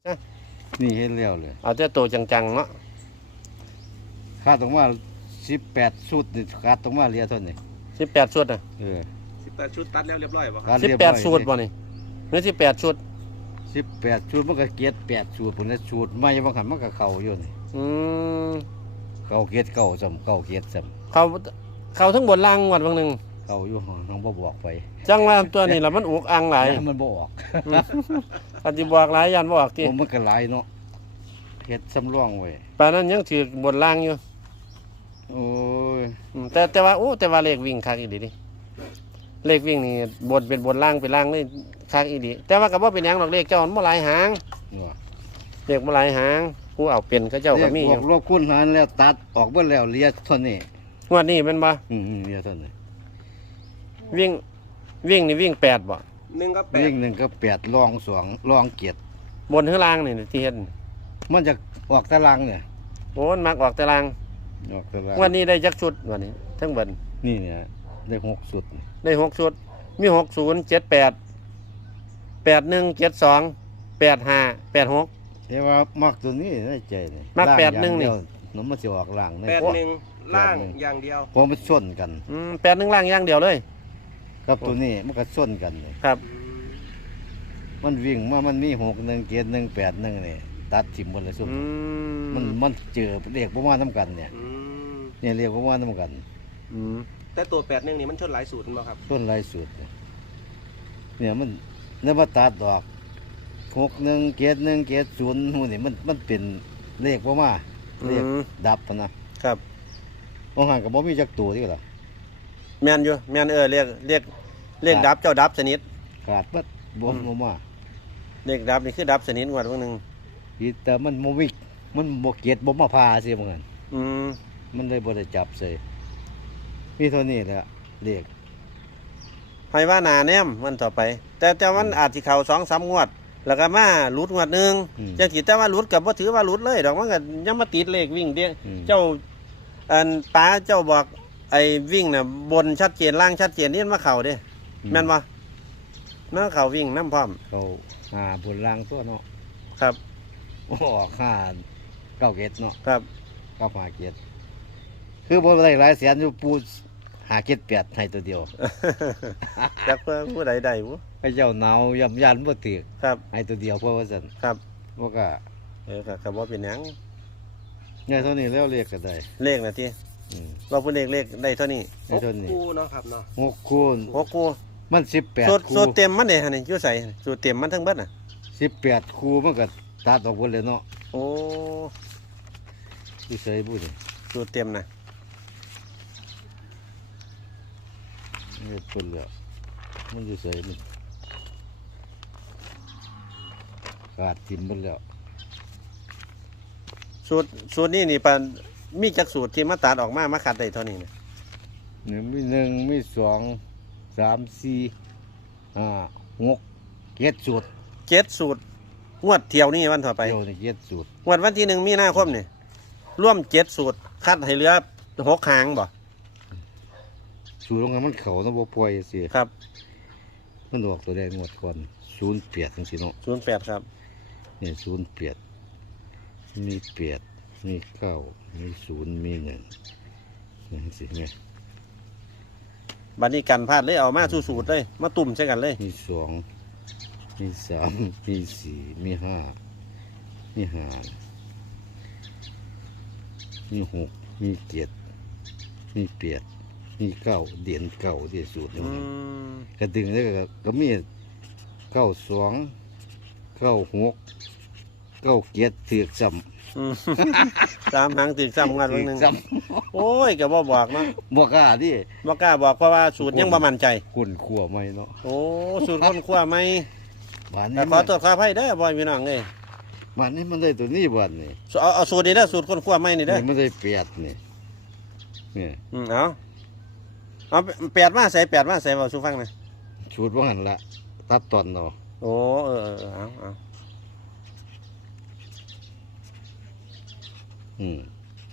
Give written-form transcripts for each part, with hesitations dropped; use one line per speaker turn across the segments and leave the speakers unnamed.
นี่เห็นแล้วเลย
เอาแต่โตจังๆเนาะ
ค่าตรงว่า18ชุดนี่ค่าตรงว่าเรียเท่านี้
18ชุดน่ะ
18 ชุดตัดแล้วเรียบร้อยป่ะค
การ
รับ
เรียบร้อย
18ชุดบ่นี่หรือ18ชุด
18ชุดมันก็เกียรติ8ชุดพุ่นน่ะชุดใหม่บางหันมันก็เข้าอยู่นี่
อืม
เข้าเกียรติเก่าซ้ำเก่าเกียรติซ้ำ
เขาทั้งบนล่างวัดบางหนึง
เข้าอยู่ห้องบ่บอกไป
จังว่าตัวนี้ล่ะมันอุกอังหลาย
มันบ่ออก
ปฏิบอกหลายยันบ่ออกติ
ผมมันก็หลายเนาะเฮ็ดสำรองไว้
ปานนั้นยังถือบนล่างอยู่
โอ้ย
แต่ว่าเลขวิ่งคักอีหลีดิเลขวิ่งนี่บนเป็นบนล่างเป็นล่างเลยคักอีหลีแต่ว่าก็บ่เป็นหยังดอกเลขเจ้ามันบ่หลายหาง
ว่า
เลขบ่หลายหางผู้เอาเป็นเขาเจ้าก็มี
บ
อ
อยู่ กรวบคูณหารแล้วตัดออกเบิดแล้วเหลียเท่านี้
งวดนี้แม่นบ่
เหลียเท่านี้
วิ่งนี่วิ่ง8บ่
1 กับ
วิ่ง1ก็8รอง2รองเกียรติ
บนหรือล่างนี่ที่เฮ็ด
มันจะออกตารางเนี่ย
โอ้มันมักออกแต่ล่าง
ออกตาราง
วันนี้ได้จักชุดวันนี้ทั้งเบิด
นี่เนี่ยได้6ชุดนี่
ได้6ชุดมี60 78 81 72 85 86
แต่ว่ามักตัวนี้ในใจนี่
มัก
ล่าง
8-1
อย่างเดี
นี่
ยวน้ำมันจะออกล่างใน
81ล่างอย่างเดียว
เพราะมันส้นกัน
81ล่างอย่างเดียวเลย
กับตัวนี้มันก็ส้นกันนี่
ครับ
มันวิ่งมามันมี6 1 7 1 8 1นี่ตัดถิ่มหมดเลยสุด
อื
มันเจอเรียกประมาณน้ำกันเนี่ย
อืม
เนี่ยเรียกประมาณน้ำกัน
อืม
แต่ตัว81นี่มันชนหลายสูตรมั้งครับ
ส้นลายสุดเนี่ยมันเนื้อมาตัดดอก6 1 7 1 7 0หมู่นี่มันเป็นเลขประมาณเลขดับปะนะครับ บางหันกับบ่มีจักตัวที่หรอ
แม่นอยู่แม่นเรียกดับเจ้าดับสนิท
ขาดบัดบ่มา
เรียกดับนี่คือดับสนิทงวดวันหนึง
อีแต่มันบ่วิกมันบ่เกียดบ่มาพาสิบ่งั้น
อืม
มันเลยบ่ได้จับใส่มีเท่านี้แหละเลข
ให้ว่าหนาแนมวันต่อไป แต่มันอาจสิเข้า2-3งวด แล้วก็มาหลุดงวดหนึงจังสิแต่ว่าหลุดก็บ่ถือว่าหลุดเลยดอกมันก็ยังมาติดเลขวิ่งเด้เจ้าอันป้าเจ้าบอกไอ้วิ่งน่ะบนชัดเจนล่างชัดเจนนี่มันมาเข้าเด้แม่นบ่มันเข้าวิ่งนำพร้อม
เขาหาบนล่างตัวเนาะ
ครับ
ออกห้าเก้าเกตเนาะ
ครับ
กับหาเกตคือบ่ได้หลายแสนอยู่ปูหาเกต8ให้ตัวเดียว
จักเพื่อผู้ใดได้บ่
ให้เจ้าหนาวยำยันบ่ติก
ครับ
ให้ตัวเดียวเพราะว่าซั่น
ครับ
บ่ก็
ก็บ่เป็นหยัง
ง่ายเท่านี้แล้วเลขก็ได้
เลขน่ะติ
อืม
ว่าผู้เลขได้เท่านี้
ง่ายเท่านี้
คู่เนาะครับเนาะ
6คูณ
6คู่
มัน18
สูตร
คู
สูตรเต็มมันเด้หั่นนี่อยู่ไสสูตรเต็มมันทั้งเบิดน่ะ
18คูมันก็ตัดออกหมดเลยเนาะ
โอ้
ที่ใส่บุญ
สูตรเต็มน่ะ
เฮ็ดเพิ่นแล้วมันอยู่ใส่มันขาดทิ่มหมดแล้ว
สูตรนี้นี่ปานมีจักสูตรที่มาตัดออกมาคัดได้เท่านี้น่ะ
เนี่ยมี1มี2 3 4 5 6 7สูตร
7สูตรงวดเที่ยวนี้วันต่อไป
เดียวนี่7สูตรง
วดวันที่1มีนาคมนี่ร่วม7สูตรคัดให้เหลือ6หางบ่
สูตรของมันเข้าเนาะบ่ปล่อยสิ
ครับ
มันออกตัวแดงงวดก่อน08จังซี่เนาะ
08ครับ
นี่08มี8มี9มี0มี1จังซี่แม่
บัดนี้กันพลาดเลยเอามาสู่สูตรเลยมาตุ่มใส่กันเลย
มี2มี3มี4มี5มี5มี6มี7มี8มี9เด่น9ที่สุด
อืม
กระดึงแล้วก็มี92 96 97ถือกซ้ำ
อืม สามหางติดซ้ำกันวันหนึง
ซ้
โอ้ยก็บ่บอกเนาะ
ำบ่กล้าดิ
บ่กล้าบอกเพราะว่าสูตรยังบ่มั่นใจ
กุนขัวไม่เนาะ
โอ้สูตรคนขั้วไหม
บ้าน
แต่
นี้
ขอตรวจขออภัยเด้อบ่อยพี่น้องเอ้ย
บ้านนี้มันได้ตัวนี้บ้านนี่
เอาสูตรนี้เด้อสูตรคนขั้วไหมนี่เด้อ
นี่มันได้8นี่
เอาแปดมาใส่เว้าสู่ฟังหน่อย
ชุดว่าหันละตัดตอนเนาะ
โอ้เอา
อืม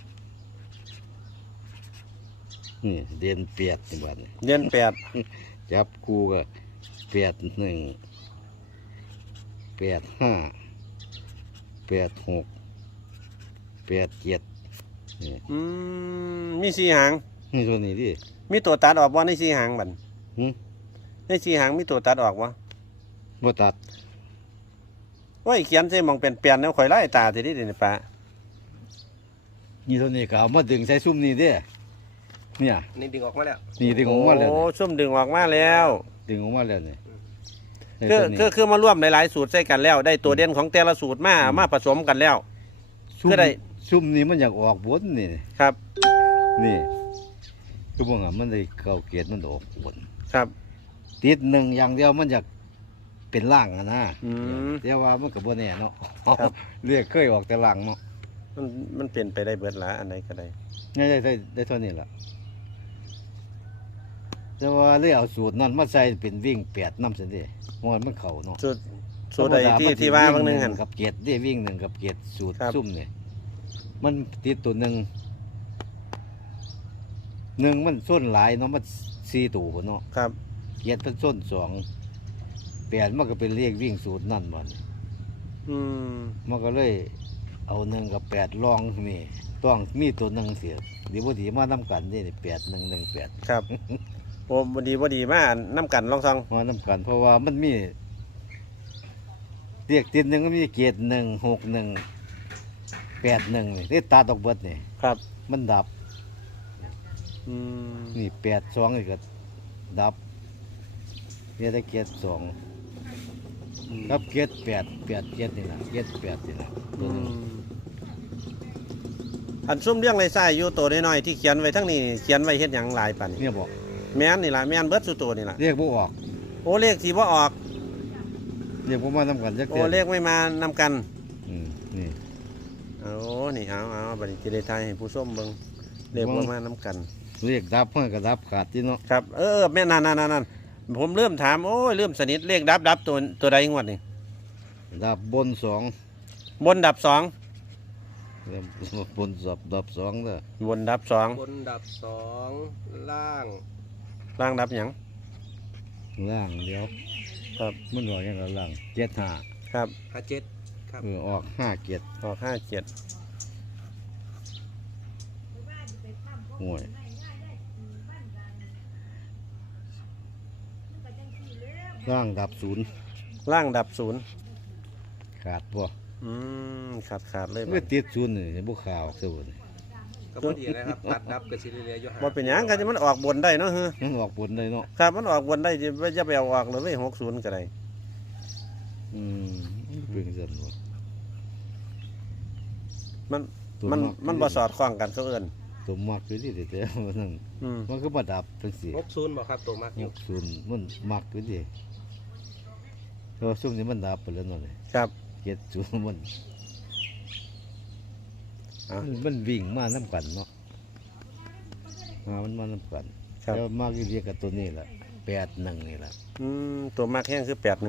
นี่เด่น8นี่บ้านนี่
เดือน8
จับคู่ก็81 85 86 87นี่
มีสี่หาง
นี่ตัวนี้ดิ
มีตัวตัดออกบ่ในสี่หางบัด
หึ
ในสี่หางมีตัวตัดออกบ่
บ่ตัด
โอ้ยเขียนใส่หมองเปลี่ยนๆแล้วข่อยไล่ตาสิดินี่ป้า
นี่ตัวนี้ก็เอามาดึงใส่ซุ่มนี่เด้เนี่ย
นี่ดึงออกมาแล้ว
นี่ดึงออกมาแล้ว
โอ้
นี่
ซุ่มดึงออกมาแล้ว
ดึงออกมาแล้วนี่
คือมาร่วมหลายๆสูตรใส่กันแล้ว ได้ตัวเด่นของแต่ละสูตรมาผสมกันแล้ว
ซุ่ม
คือได้
ซุ่มนี่มันอยากออกบนนี่
ครับ
นี่คือบ่งมันได้เก้าเกียรติมันออกบน
ครับ
ติดหนึ่งอย่างเดียวมันอยากเป็นล่างอะนะ
อืม
แต่ว่ามันก็บ่แน่เนาะ
ครับ
เรียกเคยออกแต่ล่างเนาะ
มันเปลี่ยนไปได้เบิดละอันใดก็ได้
ได้เท่านี้ล่ะแต่ว่าเลยเอาสูตรนั้นมาใส่เป็นวิ่ง8นำซั่นเด้มันเข้าเนาะ
สูตรใดที่ว่าบางหนึงหั่น
กับเกียรติได้วิ่งหนึ่งกับเกียรติสูตร
ครับ
ซุ่มเนี่ยมันติดตัวหนึ่งมันส้นหลายเนาะมัน4ตัวพุ่นเนาะ
ครับ
เกียรติเป็นส้น2 8มันก็เป็นเลขวิ่งสูตรนั่นมัน
อืม
มันก็เลยเอา1กับ8ลองนี่ต้องมีตัวหนึ่งเสียดีบ่ดีมานํกันนี่8118
ครับ โอ้บ่ดีมาน้ำกันลองซอง
มานํกันเพราะว่ามันมีเรียกติดหนึ่งก็มีเกียรติ16181นี่ได้ตัดออกเบิดนี่
ครับ
มันดับ
อืม
นี่82นี่ก็ดับเนี่ยได้เกียรติ2ครับเกียรติ8นี่นะเกียรติ8นี่นะตัวหนึง
อันซุ่มเรื่องไรไส้อยู่ตัวน้อยๆที่เขียนไว้ทั้งนี้เขียนไว้เฮ็ดหยังหลายปานนี้
เนี่ยบอก
แม่นนี่ล่ะแม่นเบิดสุตัวนี่ล่ะ
เรียกบ่ออก
โอ้เลขที่บ่ออก
เรียกบ่มานํกันจัก
โอ้
เทื่อ
เลขไม่มานำกัน
นี่
เอานี่เอาบัดนี้จะได้ทายให้ผู้ชมเบิ่งเลขบ่มานำกัน
เรียกดับมันก็ดับขาดที่เนาะ
ครับแม่นนั่นผมเริ่มถามโอ้ยเริ่มสนิทเลขดับตัวใดงวดนี่
ดับบน2
บนดับสอง
บนดับ2เด้อบ
นดับสอง
บนดับสองล่าง
ล่างดับหยัง
ล่างเดียว
ครับ
มันว่าอย่างไรล่าง75
ครับ
57ครับ
ออก5เกียรติ
ออก57
โอ้ยล่างดับ0
ล่างดับศูนย์
ขาดบ่
ขาดเลย
ไม่ติด0นี่บ่ขาออกซะบ่นี่
ก็พอดีนะครับตัดดับกับซิลิเลียอยู่ห่าง
บ่เป็นหยังก็จะมันออกบนได้เนาะฮะ
มันออกบนได้เนาะ
ครับมันออกบนได้จะไปเอาออกเลยไม่60ก็ได้
เป็นจังซั่นบ่
มัน
ตัว
มัน
มัก
มันบ่สอดคล้องกันเขาเอิ้น
ตัวมักอยู่ที่แต่มันนั่น
อืม
มันก็มาดับจังซี่
60บอกครับตัวมากอยู่
60มันมักอยู่ดิเพราะว่าซุ่มนี้มันดับไปแล้วเนาะนี่
ครับ
70มัน
อ่ะ
มันวิ่งมานํกันเนาะมันมานํกัน
ครับ
แล้วมากอยู่เรียกกับตัวนี้ล่ะ81นี่ล่ะ
ตัวมากแห้งคือ81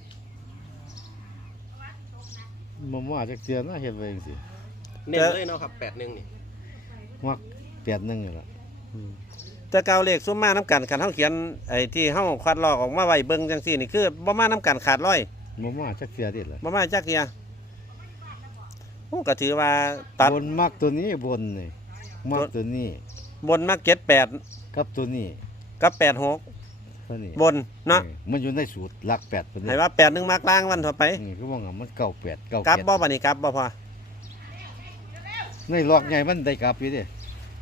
มันมาจักเทื่อนะเฮ็ดไว้จังซี่
เน้นเลยเนาะครับ81นี่
มัก81นี่ล่ะ
แต่เก่าเลขซุมมาน้ำกันคันเฮาเขียนไอ้ที่เฮาคัดลอกออกมาไว้เบิ่งจังซี่นี่คือบ่มาน้ำกันขาดร้อย
บ่มาจักเทื่อเด้ล่ะ
บ่มาจักเทียโอ้ก็ถือว่าตัด
บนมักตัวนี้บนนี่มักตัวนี้
บนมา78
กับตัวนี้
กับ86
เท่านี้
บนเนาะ
มันอยู่ในสูตรหลัก8ปานนี้
ให้ว่า81มากลางวันทั่วไป
นี่คือว่างั้นมัน98
กลับบ่บัดนี้กลับบ่พอ
ในล็อกใหญ่มันได้กลับอยู่เดิ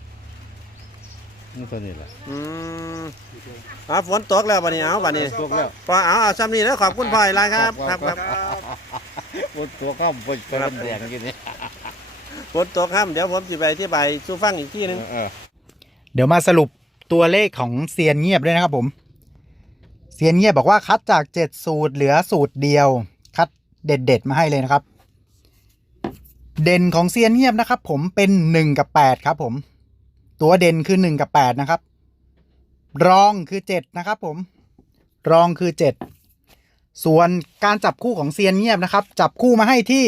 นี่ตัวนี้แหละ
ฝนตกแล้วบัดนี้เอาบัดนี้
ตกแล้ว
พอเอาซ้ำนี้แล้วขอบคุณพ่ออีกหลายครับครับ
บนตัวข้ามบนกระแดงอยู่นี่
ฝนตกค่ำเดี๋ยวผมสิไปอธิบายสู่ฟังอีกทีนึง
เดี๋ยวมาสรุปตัวเลขของเซียนเงียบด้วยนะครับผมเซียนเงียบบอกว่าคัดจาก7สูตรเหลือสูตรเดียวคัดเด็ดๆมาให้เลยนะครับเด่นของเซียนเงียบนะครับผมเป็น1กับ8ครับผมตัวเด่นคือ1กับ8นะครับรองคือ7นะครับผมรองคือ7ส่วนการจับคู่ของเซียนเงียบนะครับจับคู่มาให้ที่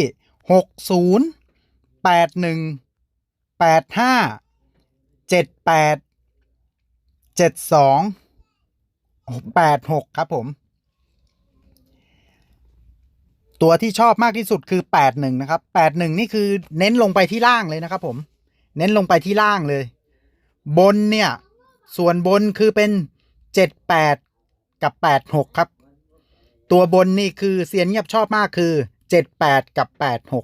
60 81 85 78 72 86ครับผมตัวที่ชอบมากที่สุดคือ81นะครับ81นี่คือเน้นลงไปที่ล่างเลยนะครับผมเน้นลงไปที่ล่างเลยบนเนี่ยส่วนบนคือเป็น78กับ86ครับตัวบนนี่คือเซียนเงียบชอบมากคือ78กับ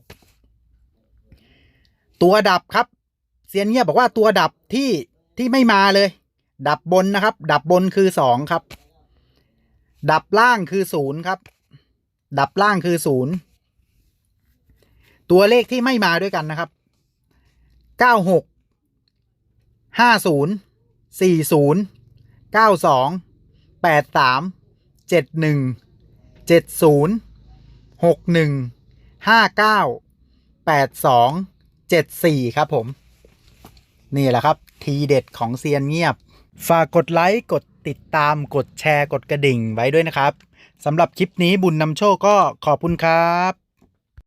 86ตัวดับครับเซียนเงียบบอกว่าตัวดับที่ไม่มาเลยดับบนนะครับดับบนคือ2ครับดับล่างคือ0ครับดับล่างคือ0ตัวเลขที่ไม่มาด้วยกันนะครับ96 50 40 92 83 71 70 61 59 82 74ครับผมนี่แหละครับทีเด็ดของเซียนเงียบฝากกดไลค์กดติดตามกดแชร์กดกระดิ่งไว้ด้วยนะครับสำหรับคลิปนี้บุญนำโชคก็ขอบคุณครับ